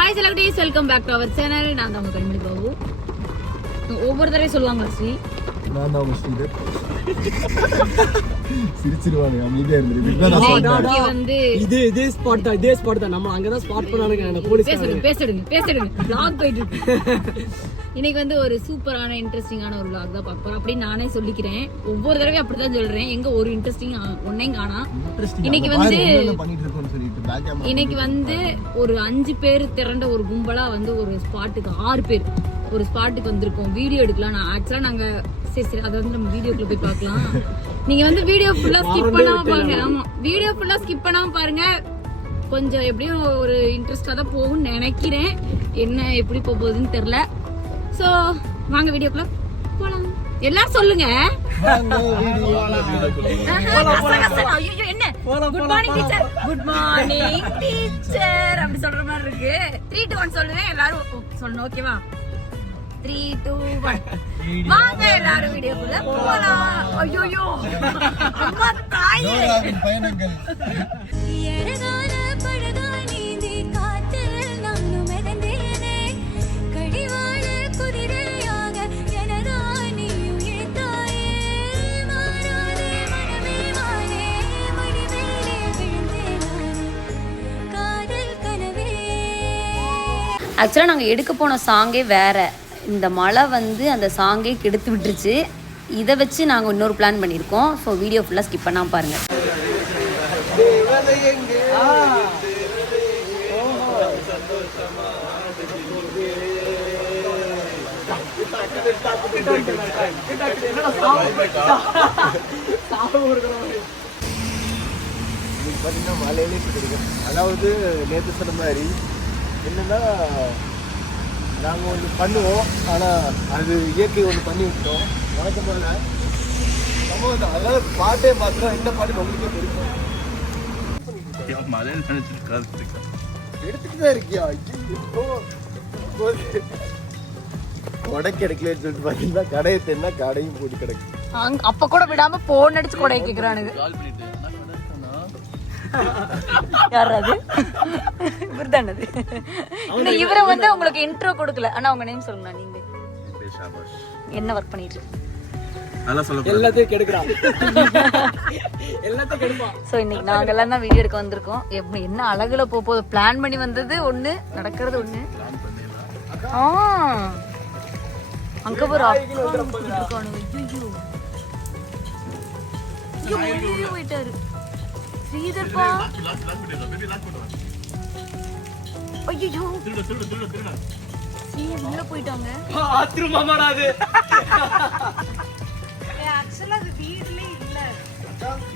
Hi செலக்டீஸ், welcome back to our channel. நான் தான் உங்க கண்மணி பாபு. ஒவ்வொரு தடவை சொல்லுவாங்க ஸ்ரீ, நான் தான் உங்க ஸ்ரீதர். சிரிச்சிருவாங்க, அமைதியா இருந்துரு. வந்து இதே ஸ்பாட் தான் நம்ம அங்கதான் ஸ்பாட் பண்ணானுங்க. போலீஸ் பேசிடுங்க vlog போயிட்டு இருக்கு. இன்னைக்கு வந்து ஒரு சூப்பரான இன்ட்ரெஸ்டிங்கான ஒரு vlog தான் பார்க்க போறோம் அப்படின்னு நானே சொல்லிக்கிறேன். ஒவ்வொரு தடவையும் அப்படிதான் சொல்றேன். எங்க ஒரு இன்ட்ரெஸ்டிங் ஒன்னையும் காணா. இன்னைக்கு வந்து ஒரு 5 பேர் திரண்ட ஒரு கும்பலா வந்து ஒரு ஸ்பாட்டுக்கு 6 பேர் ஒரு ஸ்பாட்டுக்கு வந்திருக்கோம். வீடியோ எடுக்கலாம். நான் ஆக்சுவலா நாங்க சரி அதை வந்து நம்ம வீடியோக்குள்ள போய் பார்க்கலாம். நீங்க வந்து வீடியோ ஃபுல்லா ஸ்கிப் பண்ணாம பாருங்க. ஆமா, வீடியோ ஃபுல்லா ஸ்கிப் பண்ணாம பாருங்க. கொஞ்சம் எப்படியும் ஒரு இன்ட்ரெஸ்டா தான் போகும்னு நினைக்கிறேன். என்ன எப்படி போகுதுன்னு தெரியல. சோ வாங்க வீடியோக்குள்ள போலாம். எல்லாரும் சொல்லுங்க. என்ன good morning teacher, good morning teacher அப்படி சொல்ற மாதிரி இருக்கு. 3 2 1 சொல்லுவேன். எல்லாரும் சொல்லணும். ஓகேவா? 3 2 1 வாங்க எல்லாரும் வீடியோக்குள்ள போலாம். ஐயோ அம்மா தாயே, பயணங்கள் எரகான படகானி தி காத்தில் நானும் மெதந்தேனே கடிவாள குதிரையாக எனதானியும் இழுத்தாயே மாறாதே மனமே வானே மடிமேலே விழுந்தேன் காதல் கனவே. ஆக்சுவலாக நாங்கள் எடுக்க போன சாங்கே வேற. இந்த மழை வந்து அந்த சாங்கே கெடுத்து விட்டுருச்சு. இதை வச்சு நாங்கள் இன்னொரு பிளான் பண்ணியிருக்கோம். ஸோ வீடியோ ஃபுல்லாக ஸ்கிப் பண்ணாமல் பாருங்கள். பார்த்தீங்கன்னா மலையிலே சுற்றிருக்கு. அதாவது நேற்று சொன்ன மாதிரி என்னன்னா, நாங்கள் ஒன்று பண்ணுவோம், ஆனால் அது இயற்கை ஒன்று பண்ணி விட்டோம். வணக்கம் போல சம்பவம் தான். அதாவது பாட்டே மாத்திரம் இந்த பாட்டு உங்களுக்கே பிடிக்கும். மலையில் நினைச்சிட்டு எடுத்துட்டு தான் இருக்கியா? கொடை கிடைக்கலன்னு சொல்லிட்டு பார்த்தீங்கன்னா கடையை தென்னா கடையும் போட்டு கிடக்கு. அப்ப கூட விடாம போன் அடிச்சு கொடை கேக்குறானுங்க. யாராவது இவர்தானது. இந்த இவரை வந்து உங்களுக்கு இன்ட்ரோ கொடுக்கல. ஆனா உங்க நேம் சொல்லுங்க. நீங்க என்ன ஒர்க் பண்ணிட்டு எல்லாத்தையும் கெடுக்கிறான். எல்லாத்தையும் கெடுப்பான். சோ இன்னைக்கு நாங்க எல்லாம் தான் வீடியோ எடுக்க வந்திருக்கோம். என்ன அழகுல போகுது. பிளான் பண்ணி வந்தது ஒண்ணு, நடக்கிறது ஒண்ணு. அங்க போற போயிட்டாரு ஸ்ரீதர்பா. ஐயோ ஸ்ரீதர் உள்ள போயிட்டாங்க.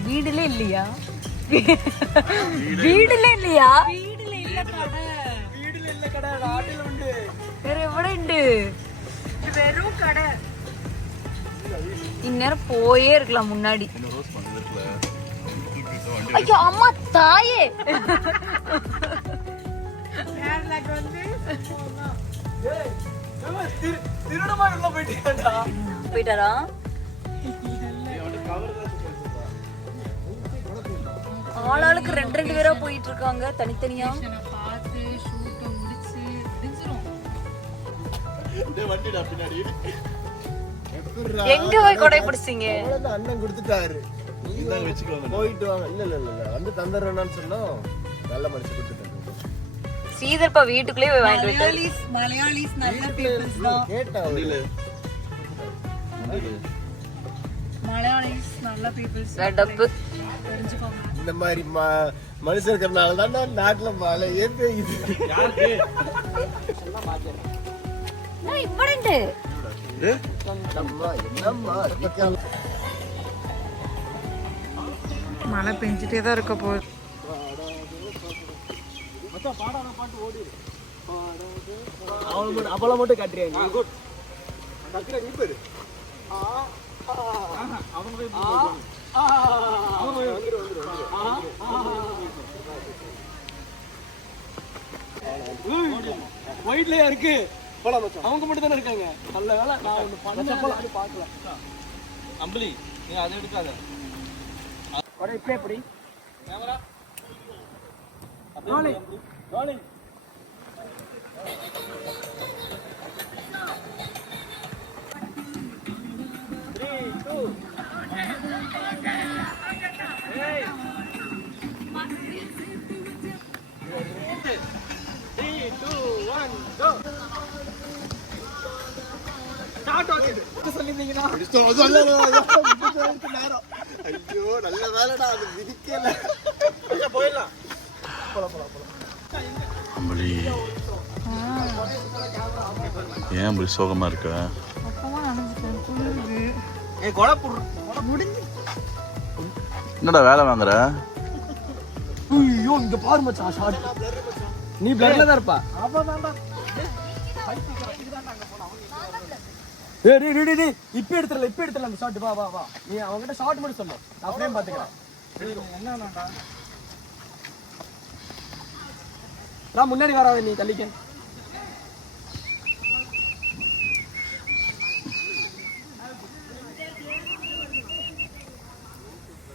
வீடுல இல்லையா? வீடுல இல்லையா? வேற எவ்வளவு உண்டு? வெறும் கடை. இந்நேரம் போயே இருக்கலாம் முன்னாடி. ஐயோ அம்மா தாயே. போயிட்டாரா? ஆளாளுக்கு 2 பேரா போயிட்டு இருக்காங்க தனித்தனியா. எங்க போய் கொடை பிடிச்சீங்க? அண்ணன் கொடுத்துட்டாரு, போயிட்டு வாங்க. இல்ல இல்ல இல்ல வந்து தந்துடுறேன்னு சொன்னோம். நல்ல மனுஷன் கொடுத்துட்டாரு. ஸ்ரீதர்பா வீட்டுக்குள்ளே போய் வாங்கிட்டு போயிட்டாரு. மலையாளிஸ் நல்ல பீப்பிள்ஸ் தான். கேட்டா மலையாளிஸ் நல்ல பீப்பிள்ஸ் டப்பு தெரிஞ்சுக்கோங்க. இந்த மாதிரி மனுஷன் இருக்கிறனால தான் நாட்டுல மழையே பெய்யுது. இவ்வளவு மழை பெஞ்சிட்டே தான் இருக்க போகுது. அவளை மட்டும் காட்டுறியா நீ? ஒயிட்லயா இருக்கு. அவங்க மட்டும் தானே இருக்காங்க. நல்ல வேலை நான் ஒண்ணு பண்ண பார்க்கல. அம்பளி நீ அதை எடுக்காத. இப்படி எப்படி camera rolling rolling shot okay சொல்லிருந்தீங்கன்னா நேரம். ஐயோ நல்ல வேலைடா அது விதிக்கல. போயிடலாம். அம்பளி ஏன் அப்படி சோகமா இருக்க? அப்பமா நினைச்சிட்டேன் குளிருது. ஏய் கொலப்பு முடிஞ்சு என்னடா வேலை வாங்குற? ஐயோ இங்க பாரு மச்சான் ஷார்ட். நீ பிளர்ல தான் இருப்பா. அவதான்டா. ஏய் டேய் டேய் இப்ப எடுத்துறல அந்த ஷாட். வா நீ அவங்கிட்ட ஷாட் மட்டும் சொல்லு. நான் ஃப்ரேம் பாத்துக்கறேன். என்னடா நான் முன்னாடி வராத நீ தள்ளிக்க.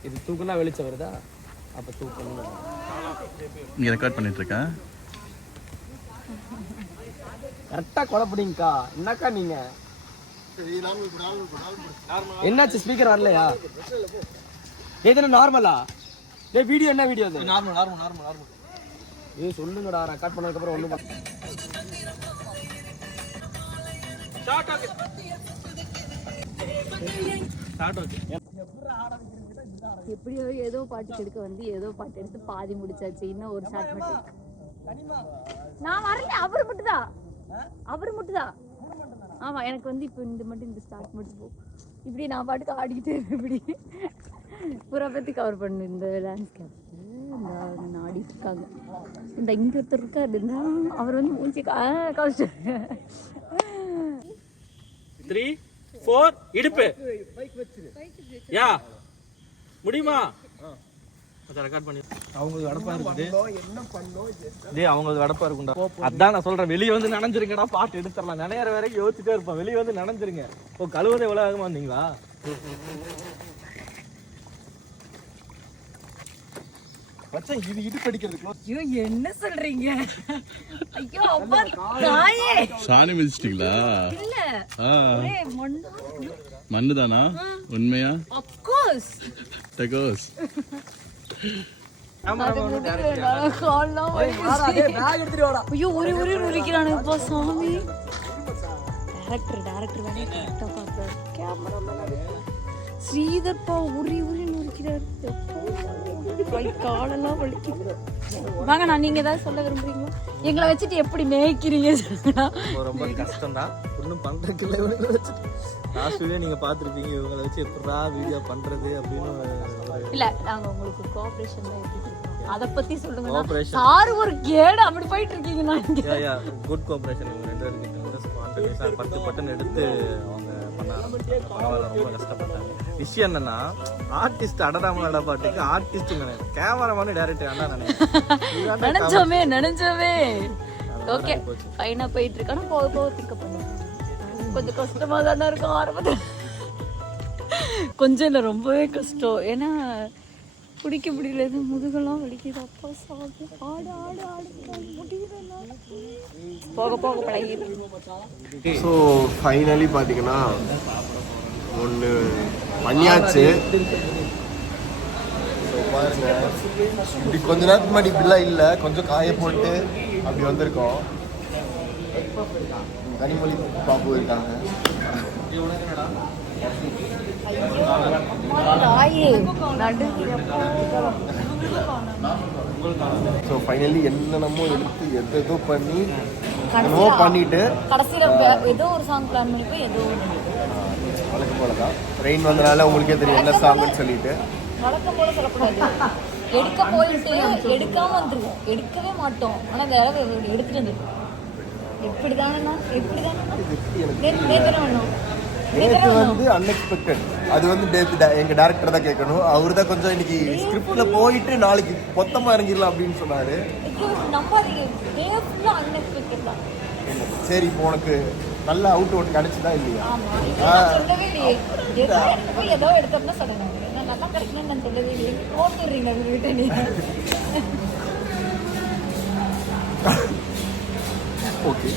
இது தூக்குனா வெளிச்சம் வருதா? அப்ப தூக்கணும். நீங்க ரெக்கார்ட் பண்ணிட்டு இருக்க? கரெக்டா கொலப்படிங்கக்கா. என்னக்கா நீங்க? என்னாச்சு ஸ்பீக்கர் வரலையா? ஏதனா நார்மலா? டேய் வீடியோ என்ன வீடியோ அது? நார்மல். ஏய் சொல்லுங்கடா ரெக்கார்ட் பண்ணதுக்கு அப்புறம் ஒண்ணும் எப்படியோ ஏதோ பாட்டு எடுக்க வந்து ஏதோ பாட்டு எடுத்து பாதி முடிச்சாச்சு. இன்னும் ஒரு ஷாட் மட்டும். நான் வரல, அவரு மட்டும்தான். ஆமா எனக்கு வந்து இப்போ இந்த ஸ்டார்ட் முடிச்சு போ. இப்படி நான் பாட்டுக்கு ஆடிக்கிட்டு இப்படி பூரா பத்தி கவர் பண்ணு. இந்த லேண்ட்ஸ்கேப் இந்த ஆடிட்டு இருக்காங்க. இந்த இங்க ஒருத்தர் இருக்காரு, அவர் வந்து மூஞ்சி கவச்சு. 3 4 இடுப்பு யா முடியுமா? அத ரெக்கார்ட் பண்ணி அவங்களுக்கு அடப்பா இருக்குது. டேய் அவங்களுக்கு அடப்பா இருக்கும்டா. அதான் நான் சொல்றேன், வெளிய வந்து நனைஞ்சிருங்கடா, பாட்டு எடுத்துறலாம். நனையற வரைக்கும் யோசிச்சுட்டே இருப்பேன். வெளிய வந்து நனைஞ்சிருங்க. ஓ கழுவுதே எவ்வளவு ஆகுமா வந்தீங்களா? மச்சான் இது இடுப்பு அடிக்கிறதுக்கு. ஐயோ என்ன சொல்றீங்க? ஐயோ அப்பா தாயே. சாணி மிதிச்சிட்டீங்களா? இல்ல ஒரே மண்ணுதானா? உண்மையா? Of course. டகோஸ். ஐயோ ஒரே உரிக்கிறானுப்பா சாமி. டைரக்டர் வேணா கரெக்டா பாக்குறாரு. கேமராமேன் ஸ்ரீதர்ப்பா உரி உரிக்கிறாரு. காலெல்லாம் வலிக்குது. வாங்க நான் நீங்க ஏதாவது சொல்ல விரும்புறீங்களா? எங்களை வச்சுட்டு எப்படி மேய்க்கிறீங்க சொல்லுங்க. ரொம்ப கஷ்டம்டா. ஒன்றும் பண்றதுக்கு இல்லை. இவங்களை வச்சுட்டு லாஸ்ட் வீடியோ நீங்க பாத்துருப்பீங்க. இவங்களை வச்சு எப்படா வீடியோ பண்றது அப்படின்னு. இல்ல நாங்க உங்களுக்கு கோஆபரேஷன் தான் எப்படி கொடுப்போம் அத பத்தி சொல்லுங்க. சார் ஒரு கேடு அப்படி போயிட்டு இருக்கீங்க. நான் குட் கோஆபரேஷன். இவங்க ரெண்டு பேருக்கு வந்து ஸ்பான்டேனியஸா பட்டு எடுத்து அவங்க பண்ணாங்க. பரவாயில்ல, ரொம்ப கஷ்டப்பட்டாங்க. விஷயம் என்னன்னா ஆர்டிஸ்ட் அடடாமலடா பாட்டுக்கு ஆர்டிஸ்ட் கேமராமேன் டைரக்டர் அண்ணா நினைச்சோமே. ஓகே ஃபைனா போயிட்டு இருக்கு. ஆனா போக பிக்கப் பண்ணி கொஞ்சம் கஷ்டமா தானே இருக்கும் ஆரம்பத்தில். கொஞ்சம் இல்லை ரொம்பவே கஷ்டம். ஏன்னா பிடிக்க முடியல, எது முதுகெல்லாம் வலிக்குது. அப்பா சாமி ஆடு முடியல. போக பழகிது. ஸோ ஃபைனலி பார்த்தீங்கன்னா ஒன்று பண்ணியாச்சு. ஸோ பாருங்க, இப்படி கொஞ்ச நேரத்துக்கு முன்னாடி இப்படிலாம் இல்லை, கொஞ்சம் காய போட்டு அப்படி வந்திருக்கோம். கனிமொழி பாபு இருக்காங்க. ஸோ ஃபைனலி என்னென்னமோ எடுத்து எதோ பண்ணி பண்ணிட்டு கடைசியில் ஏதோ ஒரு சாங் பிளான் பண்ணி போய் ஏதோ வழக்கம் போல தான். ரெயின் வந்தனால உங்களுக்கே தெரியும் என்ன சாங்னு சொல்லிட்டு. வழக்கம் போல சொல்லக்கூடாது. எடுக்க போயிட்டு எடுக்காம வந்துருவோம். எடுக்கவே மாட்டோம். ஆனால் அந்த அளவு எடுத்துட்டு வந்துருவோம். எப்படிதானே நேற்று வந்து அன்எக்ஸ்பெக்டட். அது வந்து எங்க டேரக்டர் தான் கேட்கணும். அவரு தான் கொஞ்சம் இன்னைக்கு ஸ்கிரிப்ட்ல போயிட்டு நாளைக்கு மொத்தமா இறங்கிடலாம் அப்படின்னு சொன்னாரு. சரி இப்போ உனக்கு நல்ல அவுட் ஒன்று கிடைச்சுதான் இல்லையா? ஏதோ எடுத்தோம்னா சொல்லுங்க. நல்லா கிடைக்கணும்னு நான் சொல்லவே இல்லையே. போட்டுறீங்க வீட்டை நீங்க. ஓகே